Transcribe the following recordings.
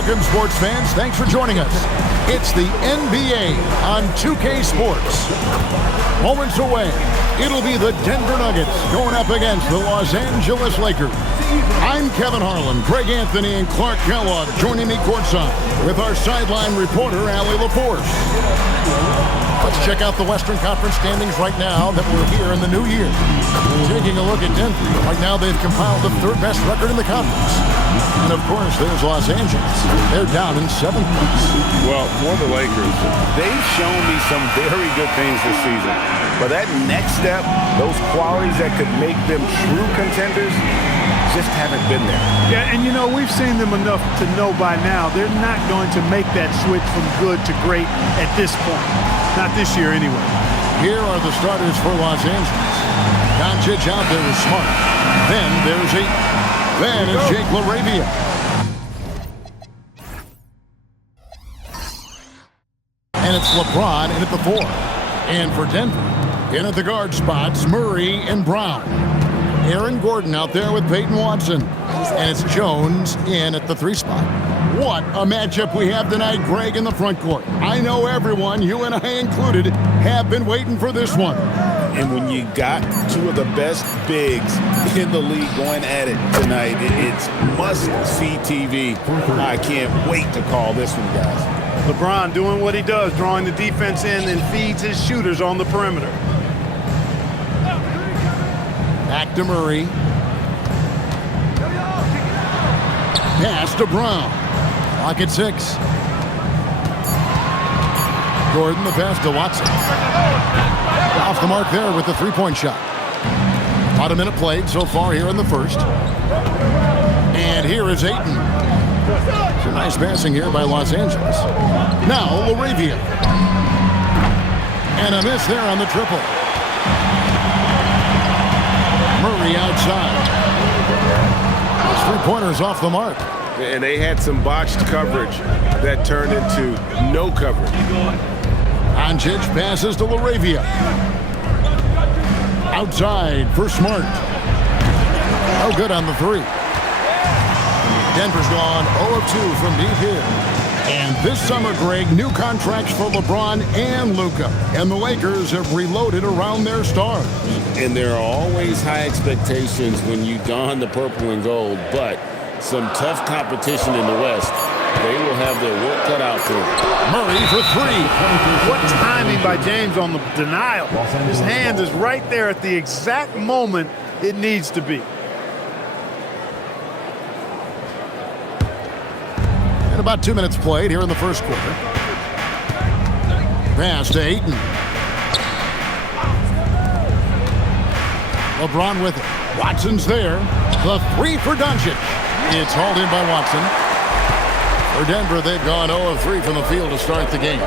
Welcome, sports fans. Thanks for joining us. It's the NBA on 2K Sports. Moments away, it'll be the Denver Nuggets going up against the Los Angeles Lakers. I'm Kevin Harlan, Greg Anthony, and Clark Kellogg joining me courtside with our sideline reporter, Allie LaForce. Let's check out the Western Conference standings right now that we're here in the new year. Taking a look at Denver. Right now they've compiled the third best record in the conference. And of course, there's Los Angeles. They're down in 7th place. Well, for the Lakers, they've shown me some very good things this season. But that next step, those qualities that could make them true contenders, just haven't been there. Yeah, and you know, we've seen them enough to know by now they're not going to make that switch from good to great at this point. Not this year, anyway. Here are the starters for Los Angeles. Doncic out there is Smart. Then there's Then it's Jake LaRavia. And it's LeBron in at the 4. And for Denver, in at the guard spots, Murray and Brown. Aaron Gordon out there with Peyton Watson. And it's Jones in at the 3 spot. What a matchup we have tonight, Greg, in the front court. I know everyone, you and I included, have been waiting for this one. And when you got two of the best bigs in the league going at it tonight, it's must-see TV. I can't wait to call this one, guys. LeBron doing what he does, drawing the defense in and feeds his shooters on the perimeter. Back to Murray. Pass to Brown. Clock at 6. Gordon, the pass to Watson. Off the mark there with the three-point shot. About a minute played so far here in the first. And here is Ayton. Some nice passing here by Los Angeles. Now LaRavia. And a miss there on the triple. Murray outside. Those three-pointers off the mark. And they had some botched coverage that turned into no coverage. Doncic passes to LaRavia. Outside for Smart. Oh, good on the 3. Denver's gone 0 of 2 from deep here. And this summer, Greg, new contracts for LeBron and Luka. And the Lakers have reloaded around their stars. And there are always high expectations when you don the purple and gold, but some tough competition in the West. They will have their work cut out for them. Murray for 3. What timing by James on the denial. His hand is right there at the exact moment it needs to be. And about 2 minutes played here in the first quarter. Pass to Ayton. LeBron with it. Watson's there. The 3 for Doncic. It's hauled in by Watson. For Denver, they've gone 0 of 3 from the field to start the game.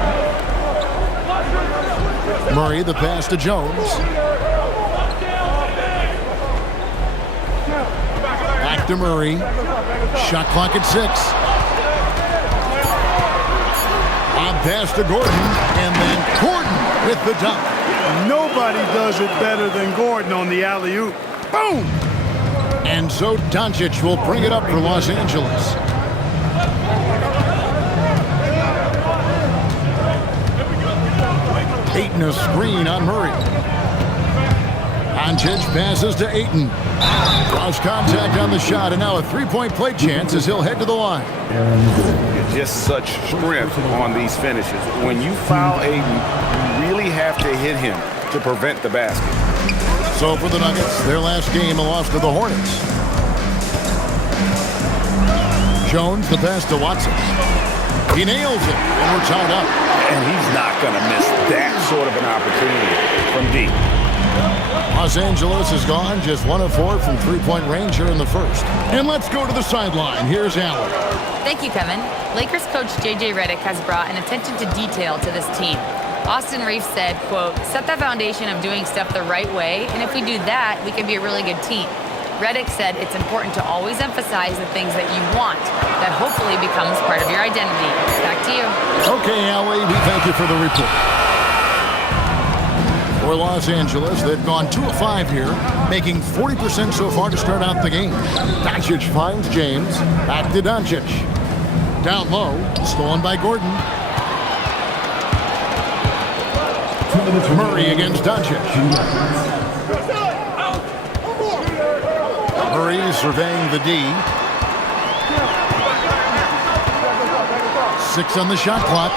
Murray, the pass to Jones. Back to Murray. Shot clock at 6. On pass to Gordon. And then Gordon with the dunk. Nobody does it better than Gordon on the alley-oop. Boom! And so Doncic will bring it up for Los Angeles. Ayton a screen on Murray. Doncic passes to Ayton. Cross contact on the shot, and now a three-point play chance as he'll head to the line. Just such strength on these finishes. When you foul Ayton, you really have to hit him to prevent the basket. So for the Nuggets, their last game, a loss to the Hornets. Jones, the pass to Watson. He nails it, and we're tied up. And he's not going to miss that sort of an opportunity from deep. Los Angeles is gone, just 1 of 4 from three-point range here in the first. And let's go to the sideline. Here's Allen. Thank you, Kevin. Lakers coach J.J. Redick has brought an attention to detail to this team. Austin Reeves said, quote, set the foundation of doing stuff the right way, and if we do that, we can be a really good team. Redick said it's important to always emphasize the things that you want. That hopefully becomes part of your identity. Back to you. Okay, Allie, we thank you for the report. For Los Angeles, they've gone 2 of 5 here, making 40% so far to start out the game. Doncic finds James. Back to Doncic. Down low, stolen by Gordon. Murray against Doncic. Murray surveying the D. 6 on the shot clock.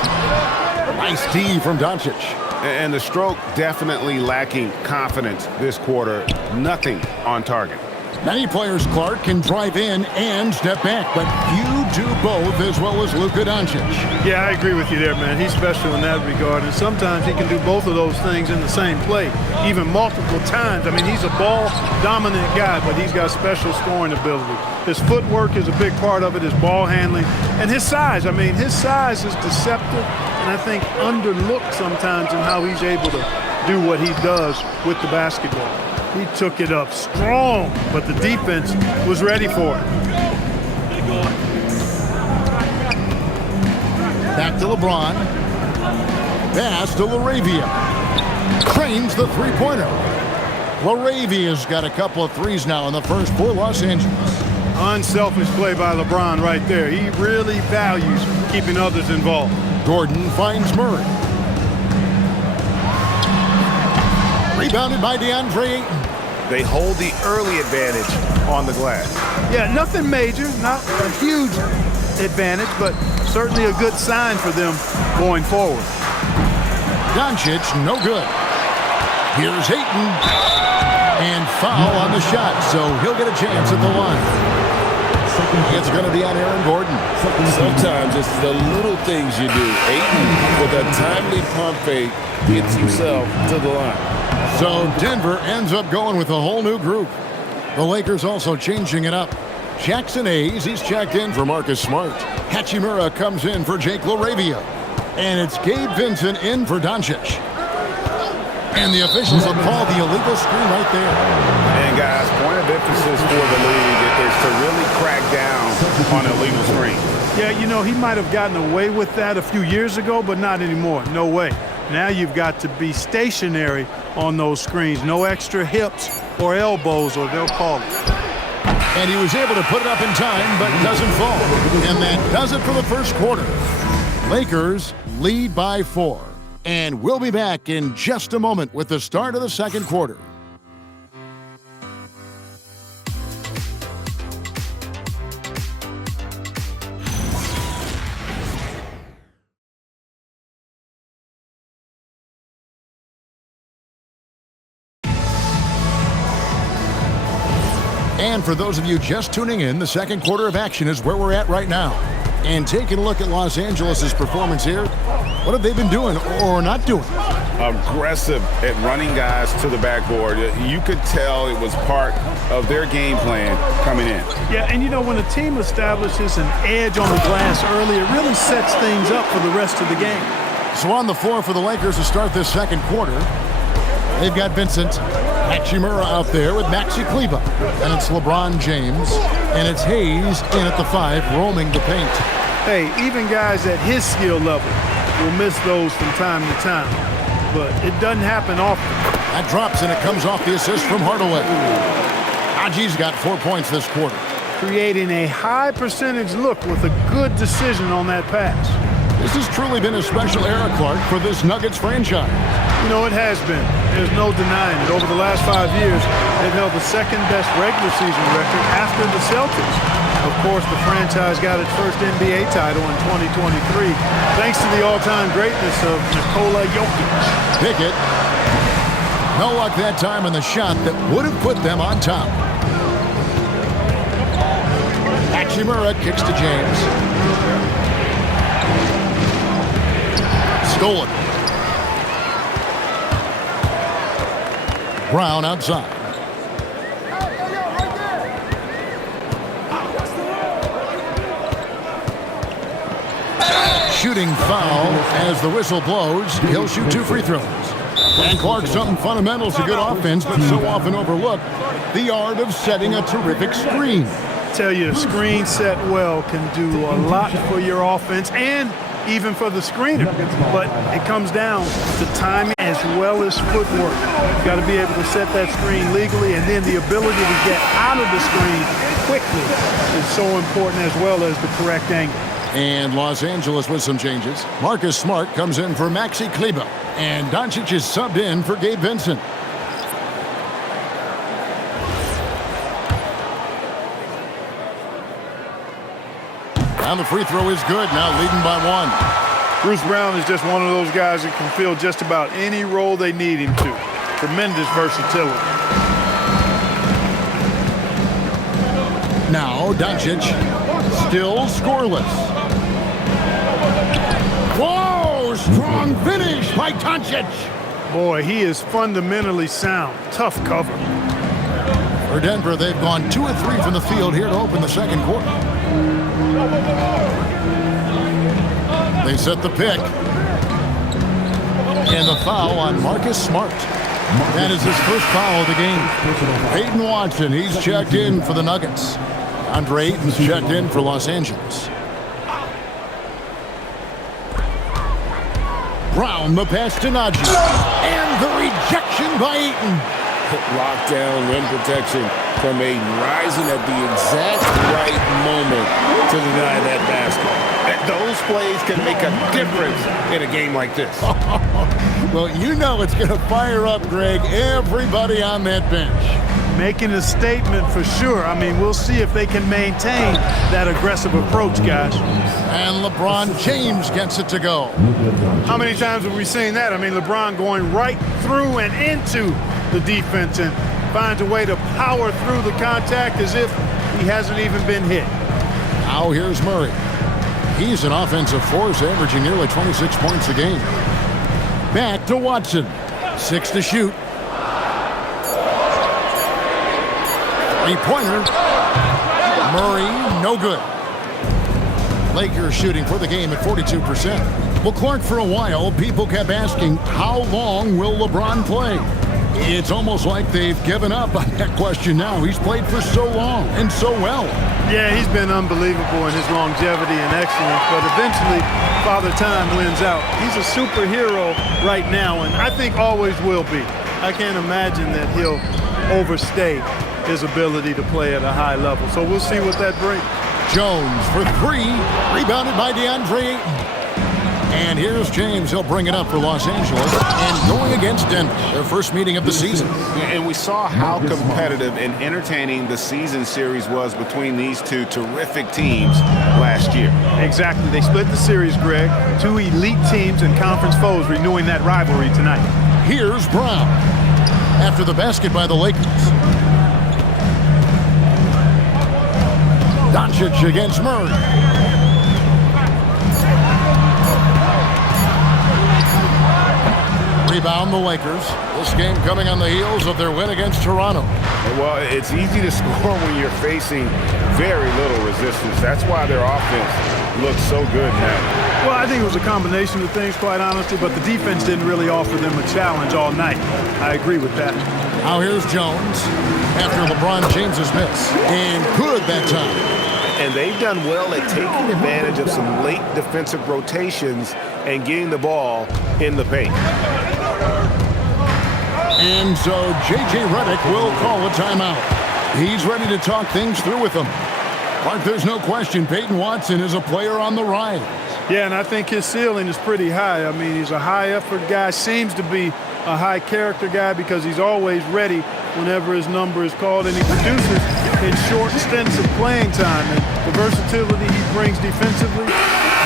Nice D from Doncic. And the stroke definitely lacking confidence this quarter. Nothing on target. Many players, Clark, can drive in and step back, but few do both as well as Luka Doncic. Yeah, I agree with you there, man. He's special in that regard, and sometimes he can do both of those things in the same play, even multiple times. I mean, he's a ball-dominant guy, but he's got special scoring ability. His footwork is a big part of it, his ball handling, and his size. I mean, his size is deceptive, and I think underlooked sometimes in how he's able to do what he does with the basketball. He took it up strong, but the defense was ready for it. Back to LeBron. Pass to LaRavia. Cranes the three-pointer. LaRavia's got a couple of threes now in the first for Los Angeles. Unselfish play by LeBron right there. He really values keeping others involved. Gordon finds Murray. Rebounded by DeAndre Ayton. They hold the early advantage on the glass. Yeah, nothing major, not a huge advantage, but certainly a good sign for them going forward. Doncic, no good. Here's Ayton. And foul on the shot, so he'll get a chance at the line. It's going to be on Aaron Gordon. Sometimes it's the little things you do. Ayton, with a timely pump fake, gets himself to the line. So Denver ends up going with a whole new group. The Lakers also changing it up. Jackson Hayes, he's checked in for Marcus Smart. Hachimura comes in for Jake LaRavia. And it's Gabe Vincent in for Doncic. And the officials have called the illegal screen right there. And guys, point of emphasis for the league is to really crack down on illegal screen. Yeah, you know, he might have gotten away with that a few years ago, but not anymore. No way. Now you've got to be stationary on those screens. No extra hips or elbows, or they'll call it. And he was able to put it up in time, but doesn't fall. And that does it for the first quarter. Lakers lead by 4. And we'll be back in just a moment with the start of the second quarter. And for those of you just tuning in, the second quarter of action is where we're at right now. And taking a look at Los Angeles' performance here, what have they been doing or not doing? Aggressive at running guys to the backboard. You could tell it was part of their game plan coming in. Yeah, and you know, when a team establishes an edge on the glass early, it really sets things up for the rest of the game. So on the floor for the Lakers to start this second quarter, they've got Vincent Hachimura out there with Maxi Kleber. And it's LeBron James. And it's Hayes in at the 5, roaming the paint. Hey, even guys at his skill level will miss those from time to time. But it doesn't happen often. That drops, and it comes off the assist from Hardaway. Haji's got 4 points this quarter. Creating a high percentage look with a good decision on that pass. This has truly been a special era, Clark, for this Nuggets franchise. You know, it has been. There's no denying it. Over the last 5 years, they've held the second-best regular season record after the Celtics. Of course, the franchise got its first NBA title in 2023, thanks to the all-time greatness of Nikola Jokic. Pickett. No luck that time on the shot that would have put them on top. Hachimura kicks to James. Stolen. Brown outside. Shooting foul as the whistle blows. He'll shoot 2 free throws. And Clark, something fundamental to good offense, but so often overlooked, the art of setting a terrific screen. I tell you, a screen set well can do a lot for your offense and even for the screener. But it comes down to timing as well as footwork. You've got to be able to set that screen legally, and then the ability to get out of the screen quickly is so important, as well as the correct angle. And Los Angeles with some changes. Marcus Smart comes in for Maxi Kleber. And Doncic is subbed in for Gabe Vincent. And the free throw is good, now leading by 1. Bruce Brown is just one of those guys that can fill just about any role they need him to. Tremendous versatility. Now Doncic, still scoreless. Whoa, strong finish by Doncic. Boy, he is fundamentally sound. Tough cover. For Denver, they've gone 2 of 3 from the field here to open the second quarter. They set the pick. And the foul on Marcus Smart. That is his first foul of the game. Peyton Watson, he's checked in for the Nuggets. Andre Ayton's checked in for Los Angeles. Brown, the pass to Najee. And the rejection by Ayton. Lockdown, rim protection from Ayton, rising at the exact right moment to deny that basket. Those plays can make a difference in a game like this. Well, you know it's going to fire up, Greg, everybody on that bench. Making a statement for sure. I mean, we'll see if they can maintain that aggressive approach, guys. And LeBron James gets it to go. How many times have we seen that? I mean, LeBron going right through and into the defense and finds a way to power through the contact as if he hasn't even been hit. Now here's Murray. He's an offensive force, averaging nearly 26 points a game. Back to Watson. 6 to shoot. Three-pointer. Murray, no good. Lakers shooting for the game at 42%. Well, Clark, for a while, people kept asking, how long will LeBron play? It's almost like they've given up on that question now. He's played for so long and so well. Yeah, he's been unbelievable in his longevity and excellence, but eventually Father Time wins out. He's a superhero right now, and I think always will be. I can't imagine that he'll overstay his ability to play at a high level. So we'll see what that brings. Jones for 3, rebounded by DeAndre Ayton. And here's James. He'll bring it up for Los Angeles. And going against Denver, their first meeting of the season. And we saw how competitive and entertaining the season series was between these two terrific teams last year. Exactly. They split the series, Greg. 2 elite teams and conference foes renewing that rivalry tonight. Here's Brown. After the basket by the Lakers. Doncic against Murray. Rebound the Lakers. This game coming on the heels of their win against Toronto. Well, it's easy to score when you're facing very little resistance. That's why their offense looks so good now. Well, I think it was a combination of things, quite honestly, but the defense didn't really offer them a challenge all night. I agree with that. Now here's Jones after LeBron James's miss. And good that time. And they've done well at taking advantage of some late defensive rotations and getting the ball in the paint. And so J.J. Redick will call a timeout. He's ready to talk things through with them. But there's no question Peyton Watson is a player on the rise. Yeah, and I think his ceiling is pretty high. I mean, he's a high-effort guy, seems to be a high-character guy because he's always ready whenever his number is called, and he produces in short stints of playing time. And the versatility he brings defensively,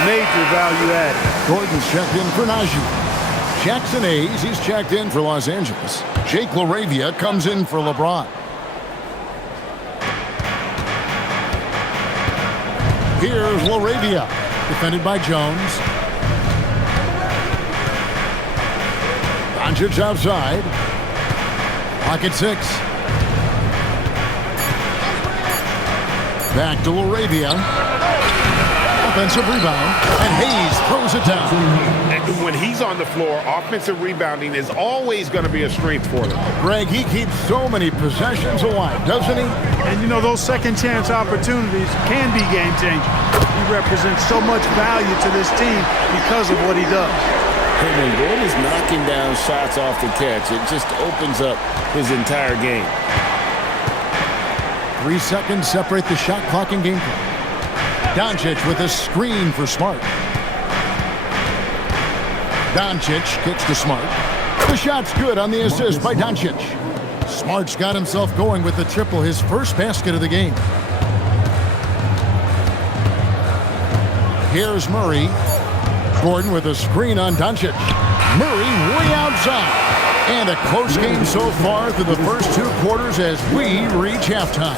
major value added. Gordon's checked in for Najee. Jackson Hayes, he's checked in for Los Angeles. Jake LaRavia comes in for LeBron. Here's LaRavia, defended by Jones. Doncic outside. Pocket 6. Back to LaRavia. Offensive rebound, and Hayes throws it down. And when he's on the floor, offensive rebounding is always going to be a strength for them. Greg, he keeps so many possessions alive, doesn't he? And, you know, those second-chance opportunities can be game-changing. He represents so much value to this team because of what he does. And when Gordon is knocking down shots off the catch, it just opens up his entire game. 3 seconds separate the shot clock and game clock. Doncic with a screen for Smart. Doncic kicks to Smart. The shot's good on the assist by Doncic. Smart's got himself going with the triple, his first basket of the game. Here's Murray. Gordon with a screen on Doncic. Murray way outside. And a close game so far through the first 2 quarters as we reach halftime.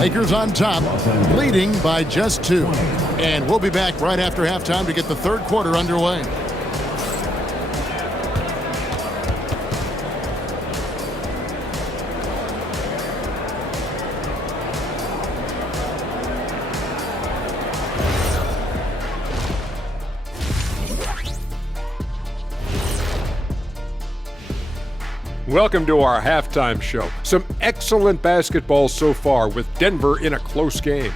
Lakers on top, leading by just 2. And we'll be back right after halftime to get the third quarter underway. Welcome to our halftime show. Some excellent basketball so far with Denver in a close game.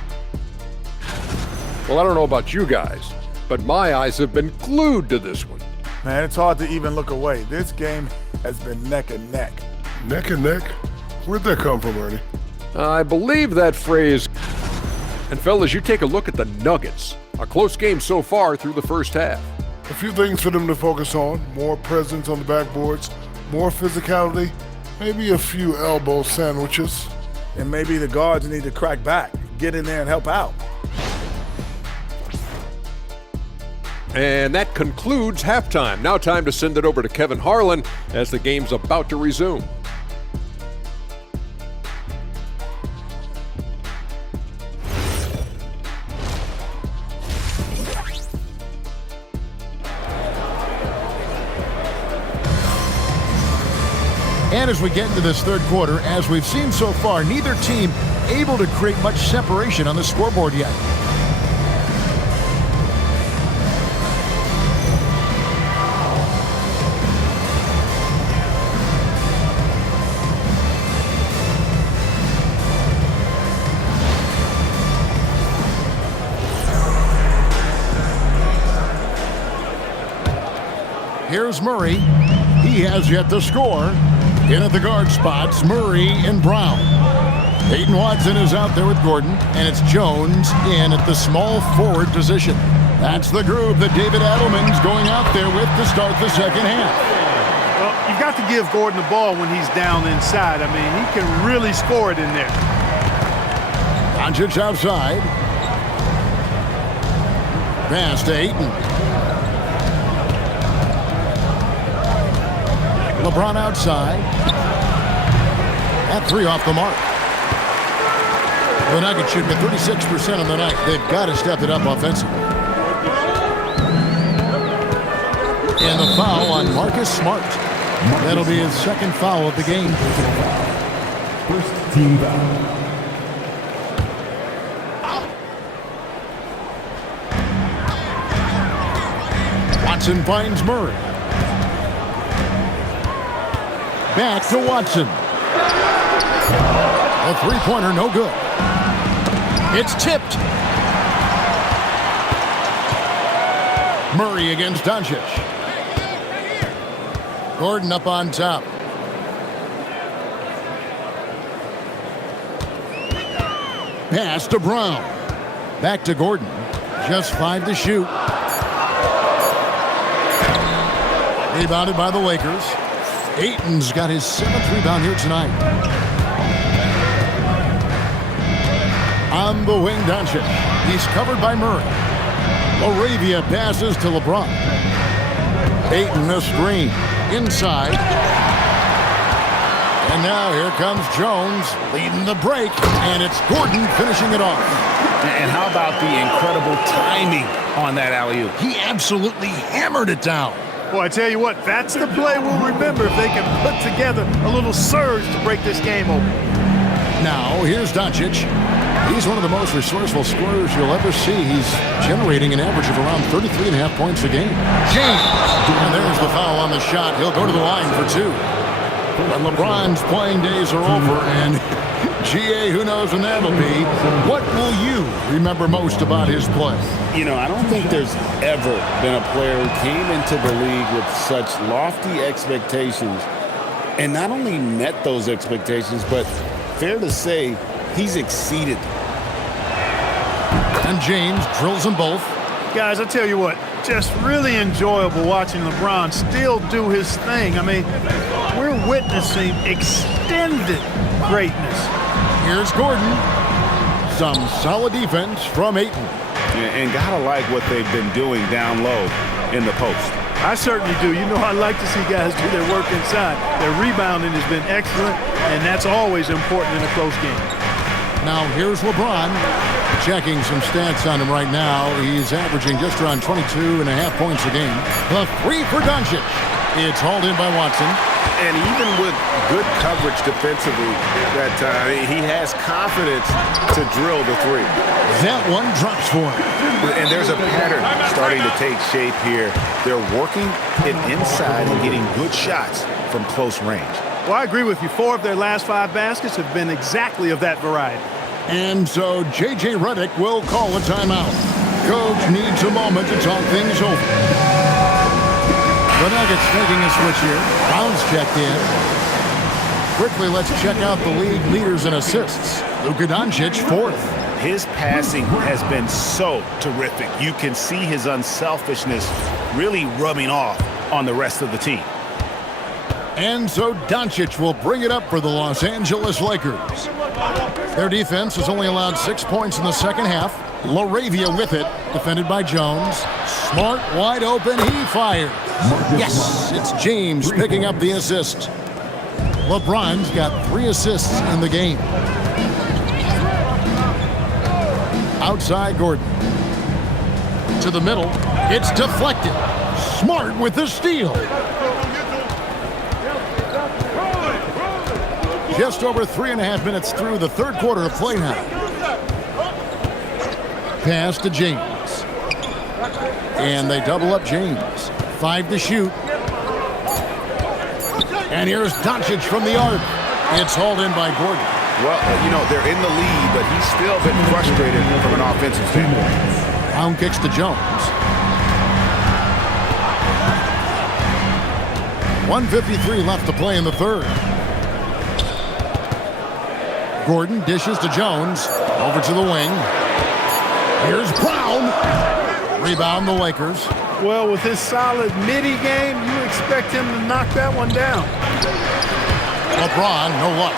Well, I don't know about you guys, but my eyes have been glued to this one. Man, it's hard to even look away. This game has been neck and neck. Neck and neck? Where'd that come from, Ernie? I believe that phrase. And fellas, you take a look at the Nuggets. A close game so far through the first half. A few things for them to focus on. More presence on the backboards, more physicality, maybe a few elbow sandwiches. And maybe the guards need to crack back, get in there and help out. And that concludes halftime. Now time to send it over to Kevin Harlan as the game's about to resume. And as we get into this third quarter, as we've seen so far, neither team able to create much separation on the scoreboard yet. Here's Murray. He has yet to score. In at the guard spots, Murray and Brown. Peyton Watson is out there with Gordon, and it's Jones in at the small forward position. That's the groove that David Adelman's going out there with to start the second half. Well, you've got to give Gordon the ball when he's down inside. I mean, he can really score it in there. Doncic outside. Pass to Ayton. LeBron outside. That 3 off the mark. The Nuggets shooting at 36% on the night. They've got to step it up offensively. And the foul on Marcus Smart. That'll be his second foul of the game. First team foul. Watson finds Murray. Back to Watson. A three-pointer, no good. It's tipped. Murray against Doncic. Gordon up on top. Pass to Brown. Back to Gordon. Just 5 to shoot. Rebounded by the Lakers. Ayton's got his 7th rebound here tonight. On the wing, Doncic. He's covered by Murray. Laravia passes to LeBron. Ayton a screen. Inside. And now here comes Jones leading the break. And it's Gordon finishing it off. And how about the incredible timing on that alley-oop? He absolutely hammered it down. Well, I tell you what, that's the play we'll remember if they can put together a little surge to break this game open. Now, here's Doncic. He's one of the most resourceful scorers you'll ever see. He's generating an average of around 33.5 points a game. James! And there's the foul on the shot. He'll go to the line for 2. But LeBron's playing days are over, and GA, who knows when that'll be. What will you remember most about his play? You know, I don't think there's ever been a player who came into the league with such lofty expectations and not only met those expectations, but fair to say, he's exceeded. And James drills them both. Guys, I tell you what, just really enjoyable watching LeBron still do his thing. I mean, we're witnessing extended greatness. Here's Gordon. Some solid defense from Ayton. And gotta like what they've been doing down low in the post. I certainly do. You know, I like to see guys do their work inside. Their rebounding has been excellent, and that's always important in a close game. Now here's LeBron. Checking some stats on him right now. He's averaging just around 22.5 points a game. The three for Doncic. It's hauled in by Watson. And even with good coverage defensively that time, he has confidence to drill the three. That one drops for him. And there's a pattern starting to take shape here. They're working it inside and getting good shots from close range. Well, I agree with you. 4 of their last 5 baskets have been exactly of that variety. And so J.J. Redick will call a timeout. Coach needs a moment to talk things over. The Nuggets making a switch here. Brown's checked in. Quickly, let's check out the league leaders in assists. Luka Doncic, 4th. His passing has been so terrific. You can see his unselfishness really rubbing off on the rest of the team. And so Doncic will bring it up for the Los Angeles Lakers. Their defense has only allowed 6 points in the second half. LaRavia with it, defended by Jones. Smart, wide open, he fires. Yes, it's James picking up the assist. LeBron's got 3 assists in the game. Outside Gordon. To the middle, it's deflected. Smart with the steal. Just over 3.5 minutes through the third quarter of play now. Pass to James. And they double up James. 5 to shoot. And here's Doncic from the arc. It's hauled in by Gordon. Well, you know, they're in the lead, but he's still been frustrated from an offensive standpoint. Brown kicks to Jones. 1:53 left to play in the third. Gordon dishes to Jones. Over to the wing. Here's Brown. Rebound the Lakers. Well, with his solid midi game, you expect him to knock that one down. LeBron, no luck.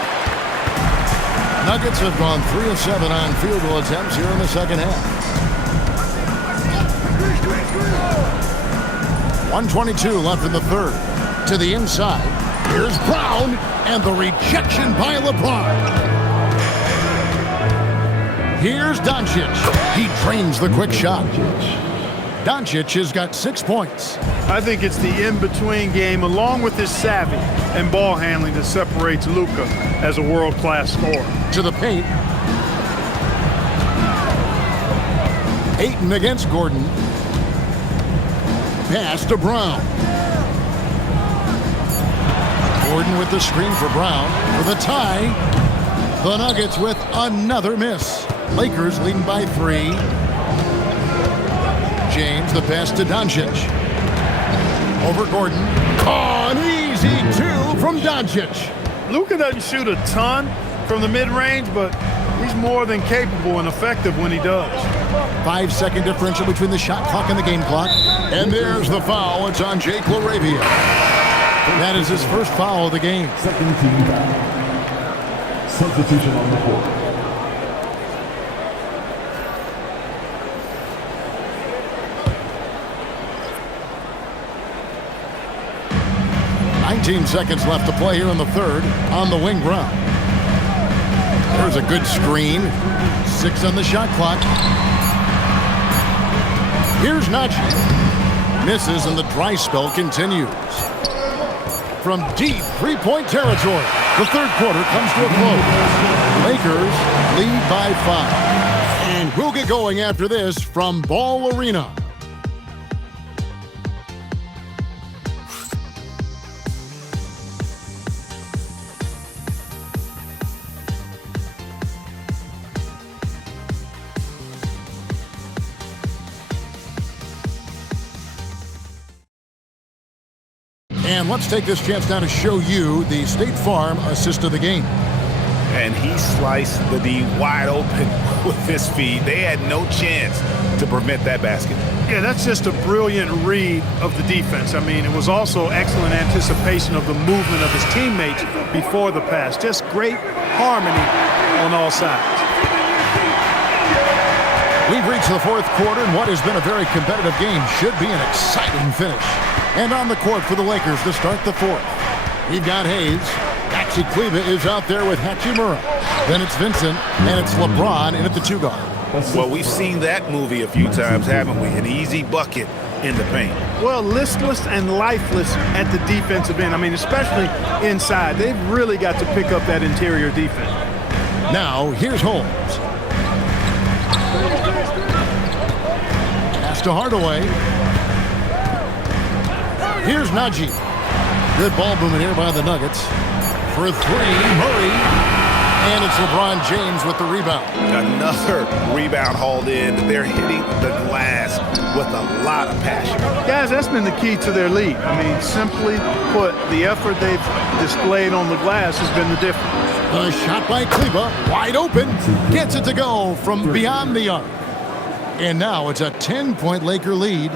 Nuggets have gone 3 of 7 on field goal attempts here in the second half. 1:22 left in the third. To the inside. Here's Brown, and the rejection by LeBron. Here's Doncic. He drains the quick shot. Doncic has got 6 points. I think it's the in-between game, along with his savvy and ball handling, that separates Luka as a world-class scorer. To the paint. Ayton against Gordon. Pass to Brown. Gordon with the screen for Brown. For the tie. The Nuggets with another miss. Lakers leading by 3. James, the pass to Doncic. Over Gordon. Oh, an easy 2 from Doncic. Luka doesn't shoot a ton from the mid-range, but he's more than capable and effective when he does. 5-second differential between the shot clock and the game clock. And there's the foul. It's on Jake LaRavia. That is his first foul of the game. Second team foul. Substitution on the court. Seconds left to play here in the third. On the wing, Brown. There's a good screen. 6 on the shot clock. Here's Najee. Misses, and the dry spell continues. From deep 3-point territory, the third quarter comes to a close. Lakers lead by 5. And we'll get going after this from Ball Arena. And let's take this chance now to show you the State Farm assist of the game. And he sliced the D wide open with his feed. They had no chance to prevent that basket. Yeah, that's just a brilliant read of the defense. I mean, it was also excellent anticipation of the movement of his teammates before the pass. Just great harmony on all sides. We've reached the fourth quarter, and what has been a very competitive game should be an exciting finish. And on the court for the Lakers to start the fourth, we've got Hayes. Maxi Kleba is out there with Hachimura. Then it's Vincent, and it's LeBron in at the 2 guard. Well, we've seen that movie a few times, haven't we? An easy bucket in the paint. Well, listless and lifeless at the defensive end. I mean, especially inside. They've really got to pick up that interior defense. Now, here's Holmes. Pass to Hardaway. Here's Najee. Good ball movement here by the Nuggets. For 3, Murray. And it's LeBron James with the rebound. Another rebound hauled in. They're hitting the glass with a lot of passion. Guys, that's been the key to their lead. I mean, simply put, the effort they've displayed on the glass has been the difference. A shot by Kleba, wide open, gets it to go from beyond the arc. And now it's a 10-point Laker lead.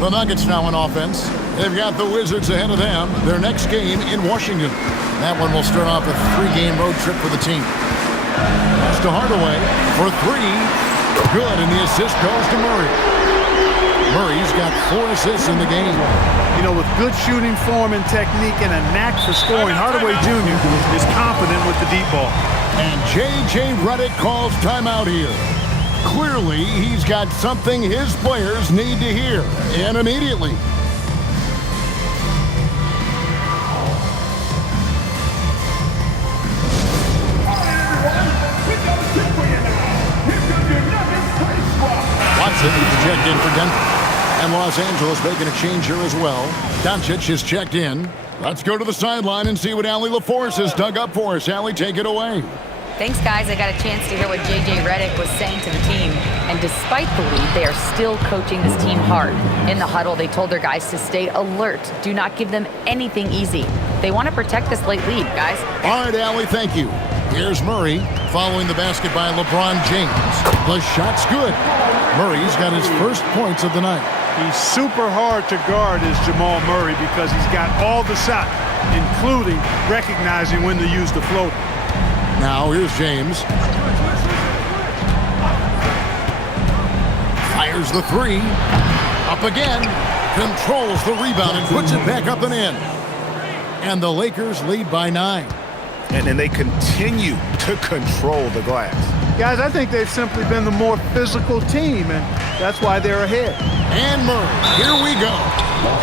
The Nuggets now on offense. They've got the Wizards ahead of them. Their next game in Washington. That one will start off a 3-game road trip for the team. Pass to Hardaway for 3. Good, and the assist goes to Murray. Murray's got 4 assists in the game. You know, with good shooting form and technique and a knack for scoring, Hardaway Jr. is confident with the deep ball. And J.J. Redick calls timeout here. Clearly, he's got something his players need to hear, and immediately. Watson is checked in for Denver. And Los Angeles making a change here as well. Doncic is checked in. Let's go to the sideline and see what Allie LaForce has dug up for us. Allie, take it away. Thanks, guys. I got a chance to hear what J.J. Redick was saying to the team. And despite the lead, they are still coaching this team hard. In the huddle, they told their guys to stay alert. Do not give them anything easy. They want to protect this late lead, guys. All right, Allie, thank you. Here's Murray following the basket by LeBron James. The shot's good. Murray's got his first points of the night. He's super hard to guard is Jamal Murray because he's got all the shots, including recognizing when to use the floater. Now here's James. Fires the 3. Up again. Controls the rebound and puts it back up and in. And the Lakers lead by 9. And then they continue to control the glass. Guys, I think they've simply been the more physical team, and that's why they're ahead. And Murray, here we go.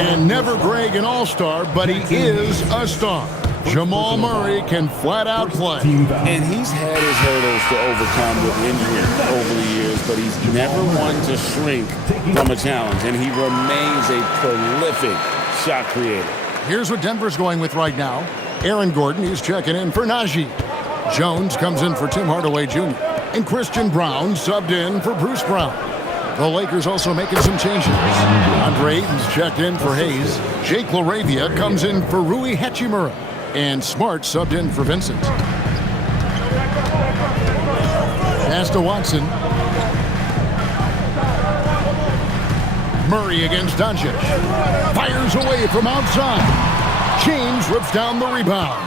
And never Greg an all-star, but he is a star. Jamal Murray can flat out play. And he's had his hurdles to overcome with injury over the years, but he's never one to shrink from a challenge, and he remains a prolific shot creator. Here's what Denver's going with right now. Aaron Gordon, he's checking in for Najee. Jones comes in for Tim Hardaway Jr. And Christian Brown subbed in for Bruce Brown. The Lakers also making some changes. Andre Ayton's checked in for Hayes. Jake LaRavia comes in for Rui Hachimura. And Smart subbed in for Vincent. Pass to Watson. Murray against Doncic. Fires away from outside. James rips down the rebound.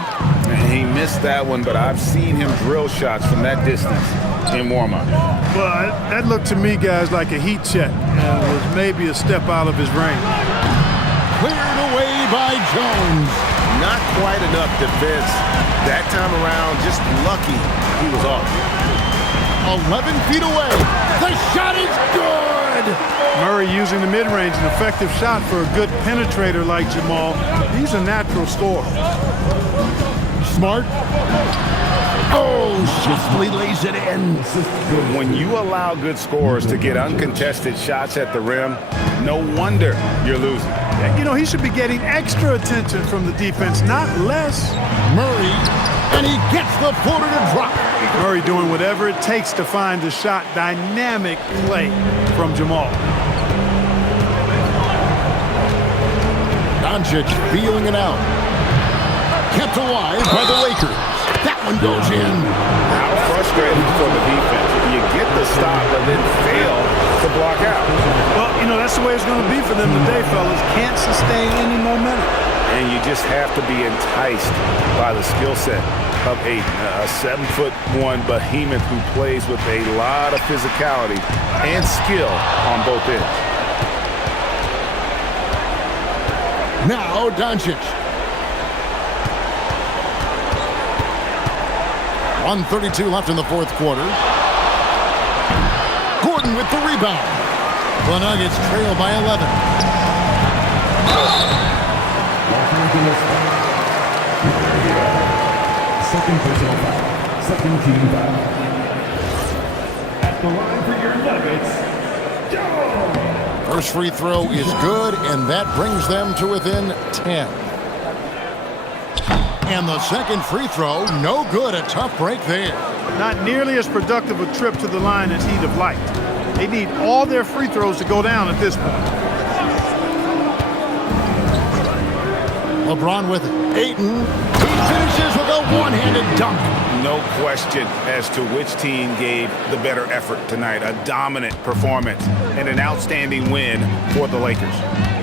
And he missed that one, but I've seen him drill shots from that distance in warm-up. Well, that looked to me, guys, like a heat check. And it was maybe a step out of his range. Cleared away by Jones. Not quite enough defense that time around. Just lucky he was off. 11 feet away. The shot is good. Murray using the mid-range, an effective shot for a good penetrator like Jamal. He's a natural scorer. Smart. Oh, shiftly lays it in. When you allow good scorers to get uncontested shots at the rim, no wonder you're losing. You know, he should be getting extra attention from the defense, not less. Murray, and he gets the floater to drop. Murray doing whatever it takes to find the shot. Dynamic play from Jamal. Doncic feeling it out. Kept alive by the Lakers. That one goes in. How frustrating for the defense. You get the stop, but then fail to block out. Well, you know, that's the way it's going to be for them today, fellas. Can't sustain any momentum. And you just have to be enticed by the skill set of Aiden, a 7'1" behemoth who plays with a lot of physicality and skill on both ends. Now Doncic. 1:32 left in the fourth quarter. Gordon with the rebound. The Nuggets trail by 11. Second personal foul. Second team foul. At the line for your Nuggets, Joe. First free throw is good, and that brings them to within 10. And the second free throw, no good. A tough break there. Not nearly as productive a trip to the line as he'd have liked. They need all their free throws to go down at this point. LeBron with it. Ayton. He finishes with a one-handed dunk. No question as to which team gave the better effort tonight. A dominant performance and an outstanding win for the Lakers.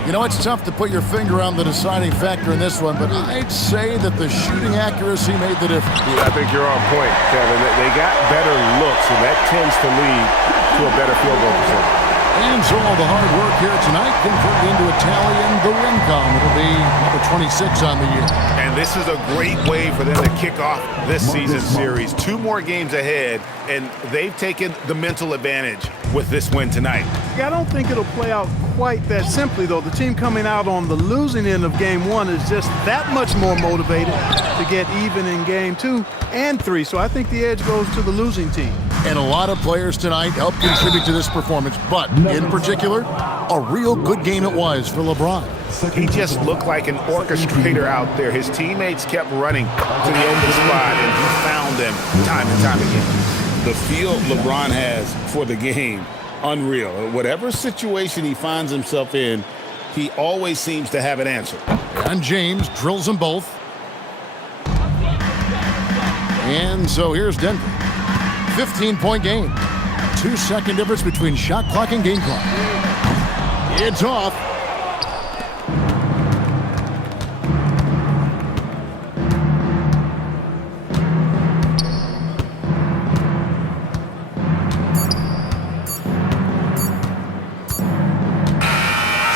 You know, it's tough to put your finger on the deciding factor in this one, but I'd say that the shooting accuracy made the difference. I think you're on point, Kevin. They got better looks, and that tends to lead to a better field goal percentage. And so all the hard work here tonight converted into a tally in the win column. It'll be number 26 on the year. And this is a great way for them to kick off this season series. 2 more games ahead, and they've taken the mental advantage with this win tonight. Yeah, I don't think it'll play out quite that simply, though. The team coming out on the losing end of game 1 is just that much more motivated to get even in game 2 and 3. So I think the edge goes to the losing team. And a lot of players tonight helped contribute to this performance, but in particular, a real good game it was for LeBron. He just looked like an orchestrator out there. His teammates kept running to the open spot, and he found them time and time again. The feel LeBron has for the game, unreal. Whatever situation he finds himself in, he always seems to have an answer. And James drills them both. And so here's Denver. 15-point game. 2-second difference between shot clock and game clock. It's off.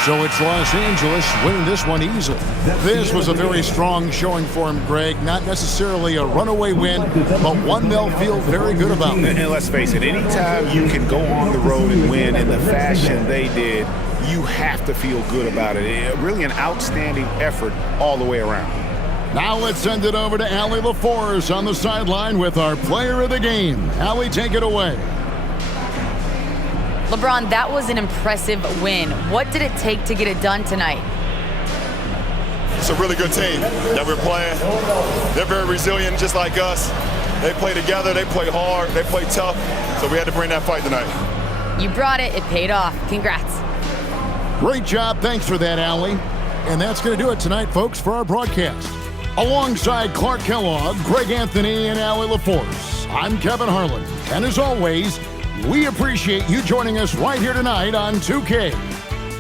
So it's Los Angeles winning this one easily. This was a very strong showing for him, Greg. Not necessarily a runaway win, but one they'll feel very good about. And let's face it, anytime you can go on the road and win in the fashion they did, you have to feel good about it. Really an outstanding effort all the way around. Now let's send it over to Allie LaForce on the sideline with our player of the game. Allie, take it away. LeBron, that was an impressive win. What did it take to get it done tonight? It's a really good team that we're playing. They're very resilient, just like us. They play together, they play hard, they play tough, so we had to bring that fight tonight. You brought it. It paid off. Congrats. Great job. Thanks for that, Allie. And that's going to do it tonight, folks, for our broadcast. Alongside Clark Kellogg, Greg Anthony, and Allie LaForce, I'm Kevin Harlan. And as always, we appreciate you joining us right here tonight on 2K.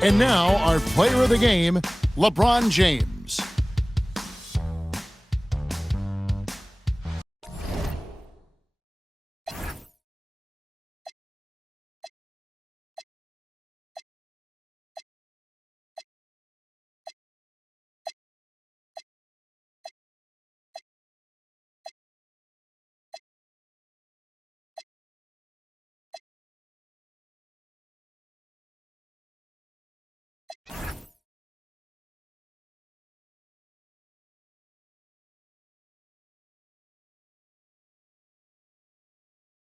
And now, our player of the game, LeBron James.